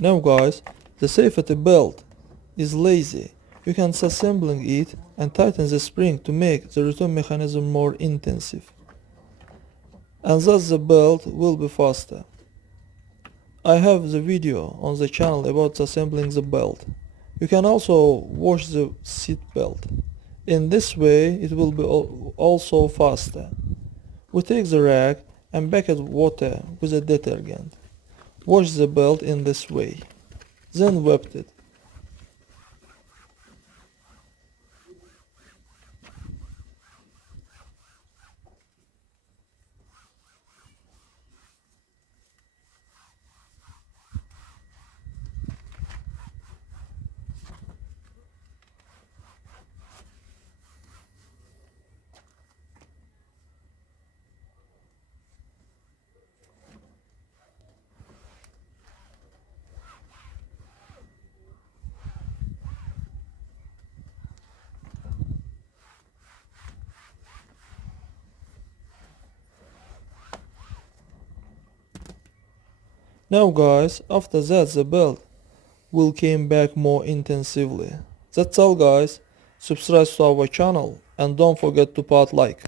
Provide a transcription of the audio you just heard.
Now guys, the safety belt is lazy. You can disassembling it and tighten the spring to make the return mechanism more intensive. And thus the belt will be faster. I have the video on the channel about assembling the belt. You can also wash the seat belt. In this way it will be also faster. We take the rag and bucket water with a detergent. Wash the belt in this way. Then wet it. Now guys, after that the belt will came back more intensively. That's all guys. Subscribe to our channel and don't forget to put like.